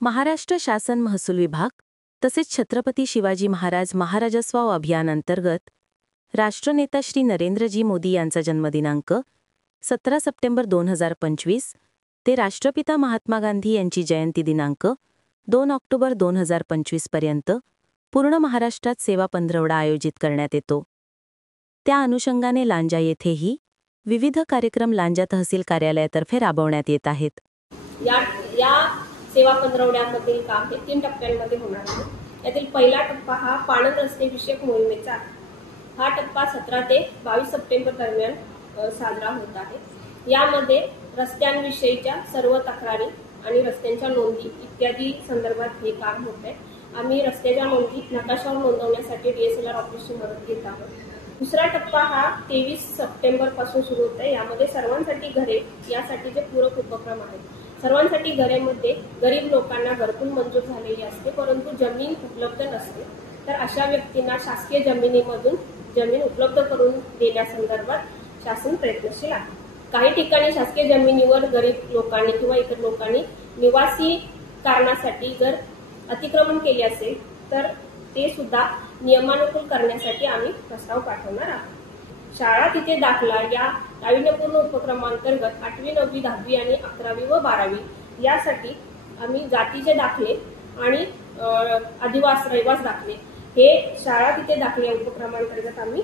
महाराष्ट्र शासन महसूल विभाग तसेच छत्रपती शिवाजी महाराज महाराजस्व अभियान अंतर्गत राष्ट्रनेता श्री नरेंद्रजी मोदी यांचा जन्मदिनांक 17 सप्टेंबर 2025 ते राष्ट्रपिता महात्मा गांधी यांची जयंती दिनांक 2 ऑक्टोबर 2025 पर्यंत पूर्ण महाराष्ट्रात सेवा पंधरवडा आयोजित करण्यात येतो। त्या अनुषंगाने लांजा येथेही विविध कार्यक्रम लांजा तहसील कार्यालयातर्फे राबवण्यात येत आहेत। या सेवा पंधरवड्यामधील काम हे 3 टप्प्यांमध्ये होणार आहे। यातील पहिला टप्पा हा पाणंद रस्ते विषयक मोहिमेचा आहे। हा टप्पा 17 ते 22 सप्टेंबर दरम्यान साजरा होत आहे। यामध्ये रस्त्यांविषयीच्या सर्व तक्रारी आणि रस्त्यांच्या नोंदी इत्यादी संदर्भात हे काम होत आहे। आम्ही रस्त्याच्या नोंदी नकाशावर नोंदवण्यासाठी DSLR ऑफिसची मदत घेत आहोत। दुसरा टप्पा हा 23 सप्टेंबर पासून सुरू होत आहे। यामध्ये सर्वांसाठी घरे यासाठीचे पूरक उपक्रम आहेत। सर्वांसाठी घरेमध्ये गरीब लोकांना घरकुल मंजूर झालेली असते, परंतु जमीन उपलब्ध नसते, तर अशा व्यक्तींना शासकीय जमिनीमधून जमीन उपलब्ध करून देण्यासंदर्भात शासन प्रयत्नशील आहे। काही ठिकाणी शासकीय जमिनीवर गरीब लोकांनी किंवा इतर लोकांनी निवासी कारणासाठी जर अतिक्रमण केले असेल तर ते सुद्धा नियमानुकूल करण्यासाठी आम्ही प्रस्ताव पाठवणार आहोत। शाळा तिथे दाखला या नाविन्यपूर्ण उपक्रमांतर्गत 8वी 9वी 10वी आणि 11वी व 12वी यासाठी आम्ही जातीचे दाखले आणि रहिवास दाखले हे शाळा तिथे दाखले उपक्रमांतर्गत आम्ही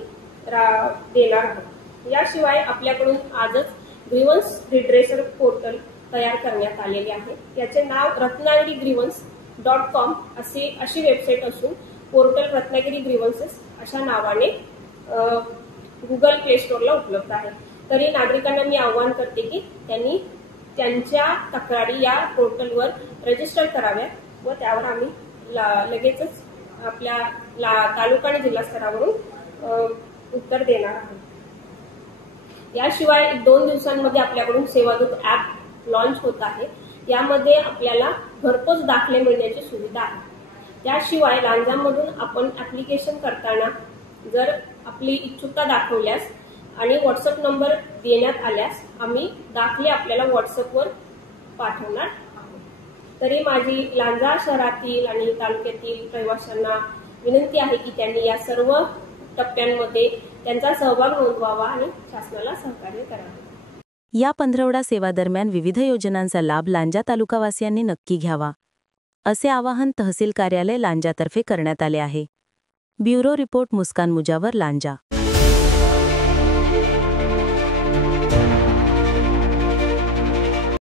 देणार आहोत। याशिवाय आपल्याकडून आजच ग्रीव्हन्स रिड्रेसर पोर्टल तयार करण्यात आलेले आहे। याचे नाव ratnagirigrievances.com अशी वेबसाईट असून पोर्टल रत्नागिरी ग्रीव्हन्सेस अशा नावाने गुगल प्ले स्टोअरला उपलब्ध आहे। तरी नागरिकांना मी आवाहन करते की त्यांनी त्यांच्या तक्रारी या पोर्टलवर रजिस्टर कराव्यात व त्यावर आम्ही लगेचच आपल्या तालुका आणि जिल्हा स्तरावरून उत्तर देणार आहोत। याशिवाय 2 दिवसांमध्ये आपल्याकडून सेवादूत ॲप लॉन्च होत आहे। यामध्ये आपल्याला घरपोच दाखले मिळण्याची सुविधा आहे। त्याशिवाय लांजामधून आपण ऍप्लिकेशन करताना जर आपली इच्छुकता दाखवल्यास आणि व्हॉट्सअप नंबर देण्यात आल्यास आम्ही दाखले आपल्याला व्हॉट्सअपवर पाठवणार आहोत। तरी माझी लांजा शहरातील आणि तालुक्यातील रहिवाशांना विनंती आहे की त्यांनी या सर्व टप्प्यांमध्ये त्यांचा सहभाग नोंदवावा आणि शासनाला सहकार्य करावे। या पंधरवडा सेवा दरम्यान विविध योजनांचा लाभ लांजा तालुकावासियांनी नक्की घ्यावा, असे आवाहन तहसील कार्यालय लांजातर्फे करण्यात आले आहे। ब्युरो रिपोर्ट मुस्कान मुजावर, लांजा।